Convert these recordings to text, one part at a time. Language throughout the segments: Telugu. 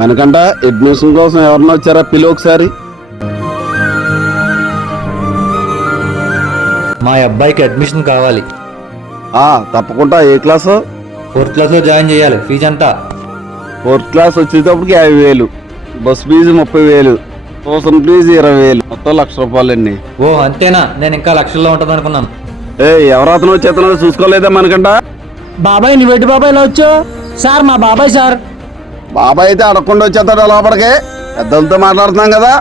మనకంట అడ్మిషన్ కోసం ఎవరన్నా వచ్చారా? పిలు ఒకసారి. మా అబ్బాయికి అడ్మిషన్ కావాలి. తప్పకుండా. ఏ క్లాసు? 4th క్లాస్లో జాయిన్ చేయాలి. ఫీజు ఎంత? 4th క్లాస్ వచ్చేటప్పటికి 50,000, బస్ ఫీజు 30,000, ట్యూషన్ ఫీజు 20,000, మొత్తం ₹1,00,000 అండి. ఓ అంతేనా? నేను ఇంకా లక్షల్లో ఉంటుంది అనుకున్నాను. ఎవరతను వచ్చేతను చూసుకోలేదా మనకంట? బాబాయ్ నువ్వేంటి బాబాయ్ ఇలా వచ్చావు? సార్ మా బాబాయ్ సార్. బాబాయ్ అయితే అడగకుండా వచ్చేస్తాడు లోపలికి. పెద్దలతో మాట్లాడుతున్నాం కదా.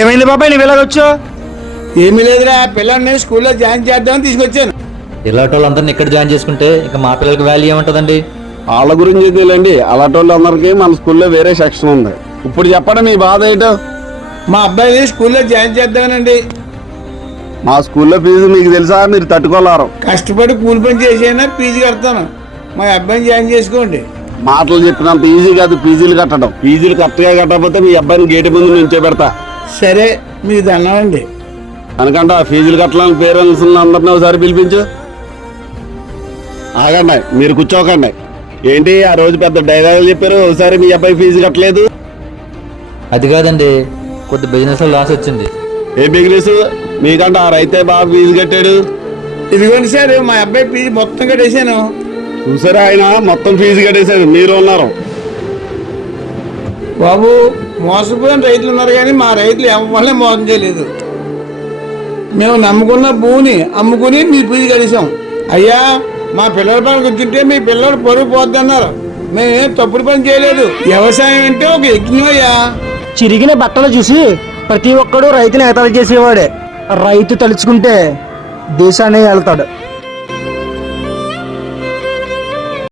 ఏమైంది బాబాయ్ నువ్వు ఇలా వచ్చావు? ఏమీ లేదురా, పిల్లల్ని స్కూల్లో జాయిన్ చేద్దామని తీసుకొచ్చాను. ఇలాంటి వాళ్ళందరినీ ఇక్కడ జాయిన్ చేసుకుంటే ఇంకా మా పిల్లలకి వాల్యూ ఏముంటుందండి? వాళ్ళ గురించి తెలియండి. అలాంటి వాళ్ళందరికీ మన స్కూల్లో వేరే సెక్షన్ ఉంది. ఇప్పుడు చెప్పండి మీ బాధ ఏంటో. మా అబ్బాయిని స్కూల్లో జాయిన్ చేద్దామనండి. మా స్కూల్లో ఫీజు మీకు తెలుసా? మీరు తట్టుకోలేరు. కష్టపడి కూలి పని చేసైనా ఫీజు కడతాను. మా అబ్బాయిని జాయిన్ చేసుకోండి. మాటలు చెప్పినంత ఈజీ కాదు ఫీజులు కట్టడం. ఫీజులు కరెక్ట్గా కట్టకపోతే మీ అబ్బాయిని గేటు ముందు నుంచో పెడతా. సరే మీకు దండమండి. అనుకంట ఫీజులు కట్టాలని పేరెంట్స్ అందరినీ ఒకసారి పిలిపించు. ఆగండి, మీరు కూర్చోకండి. ఏంటి ఆ రోజు పెద్ద డైలాగులు చెప్పారు, ఒకసారి మీ అబ్బాయి ఫీజు కట్టలేదు. అది కాదండి, కొద్ది బిజినెస్లో లాస్ వచ్చింది. ఏ బిజినెస్? మీకంట ఆ రైతే బాగా ఫీజు కట్టాడు. ఇదిగోండి సార్, మా అబ్బాయి ఫీజు మొత్తం కట్టేశాను. చూసారా, ఆయన మొత్తం ఫీజు కట్టేశాడు. మీరు ఉన్నారు బాబు. మోసపోయిన రైతులు ఉన్నారు కానీ మా రైతులు ఎవరిని మోసం చేయలేదు. మేము నమ్ముకున్న భూమిని అమ్ముకుని మీ ఫీజు కట్టేశాం. అయ్యా, మా పిల్లల పనికి వచ్చింటే మీ పిల్లలు పరుగు పోద్ది అన్నారు. మేమేం తప్పుడు పని చేయలేదు. వ్యవసాయం అంటే ఒక యజ్ఞం అయ్యా. చిరిగిన బట్టలు చూసి ప్రతి ఒక్కడు రైతుని ఎగతాళి చేసేవాడే. రైతు తలుచుకుంటే దేశాన్ని వెళ్తాడు.